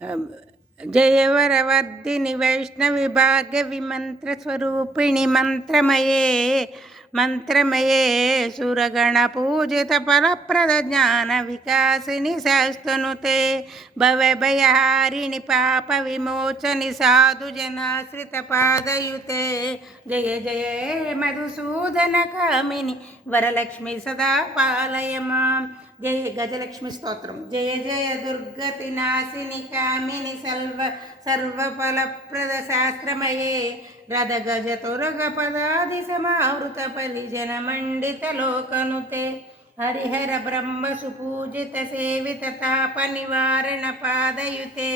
जयवरवर्धिनि वैष्णवी भाग्यविमन्त्रस्वरूपिणि मंत्रमये सुरगणपूजितफलप्रदज्ञानविकासिनि शास्तनुते भवभयहारिणि पापविमोचनि साधुजनाश्रितपादयुते जय जय मधुसूदनकामिनि वरलक्ष्मी सदा पालय माम् जय गजलक्ष्मी स्तोत्रम जय जय दुर्गति नाशिनि कामिनि सर्वफलप्रद शास्त्रमये रद गज तुरग पदादि समावृत परिजन मंडित लोकनुते हरिहर ब्रह्म सुपूजित सेवित ताप निवारण पादयुते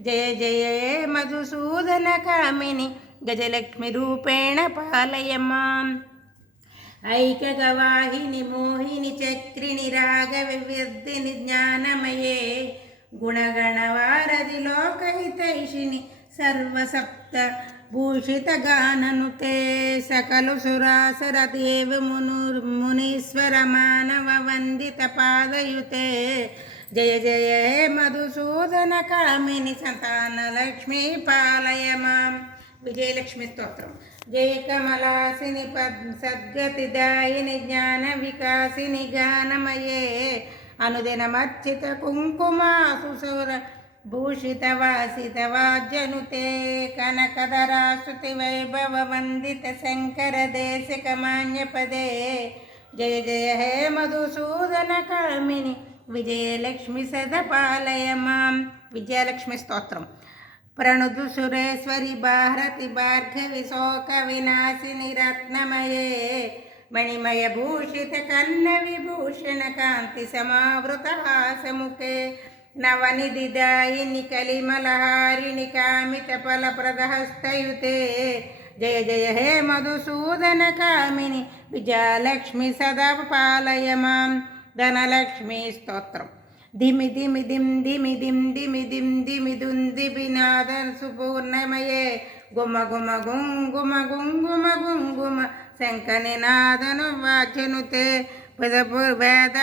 जय जय मधुसूदन कामिनि गजलक्ष्मी रूपेण पालय माम् ऐक्यगवाहिनि मोहिनि चक्रिणि रागविवर्धिनि ज्ञानमये गुणगणवारधि लोकहितैषिणि सर्वसप्त भूषितगाननुते सकलु सुरासरदेव मुनीश्वर मानव वन्दितपादयुते जय जय मधुसूदन कामिनि संतानलक्ष्मी पालय माम् विजयलक्ष्मी स्तोत्रम जय कमलासिनि सद्गतिदायिनि ज्ञानविकासिनि गानमये अनुदिनमर्चित कुङ्कुमासुसुर भूषितवासितवाज्यनुते कनकधरास्तुति वैभव वन्दित शङ्कर देशिकमान्यपदे जय जय हे मधुसूदन कामिनि विजयलक्ष्मी सदा पालय माम् विजयलक्ष्मी स्तोत्रम प्रणुदु सुरेश्वरी भारती भार्गवी शोक विनाशिनि रत्नमये मणिमय भूषित कन्न विभूषण कांति समावृत हासमुखे नवनिधिदायिनि कलिमलहारिणि कामित फलप्रदहस्तयुते जय जय हे मधुसूदन कामिनि विजयलक्ष्मी सदा पालय माम् धनलक्ष्मी स्तोत्रम् धिमि धिमि दिम धिमि दिम धिमि दिम धिमि दुन्दिबिनादन सुपूर्णमये गुम गुम गुंगुम गुंगुम गुंगुम शङ्खनिनादनु वाचनुते वेद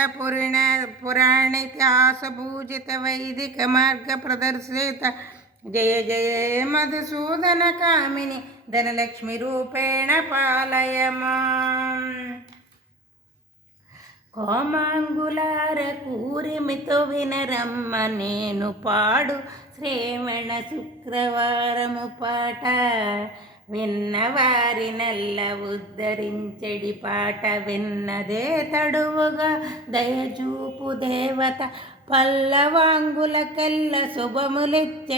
पुराणितिहास पूजित वैदिक मार्ग प्रदर्शित जय जय मधुसूदन कामिनि धनलक्ष्मी रूपेण पालय माम् కోమాంగులార కూరిమితో వినరమ్మ నేను పాడు శ్రేవణ శుక్రవారము పాట విన్నవారినల్ల ఉద్ధరించెడి పాట విన్నదే తడువుగా దయచూపు దేవత పల్లవాంగులకెల్ల శుభములిచ్చ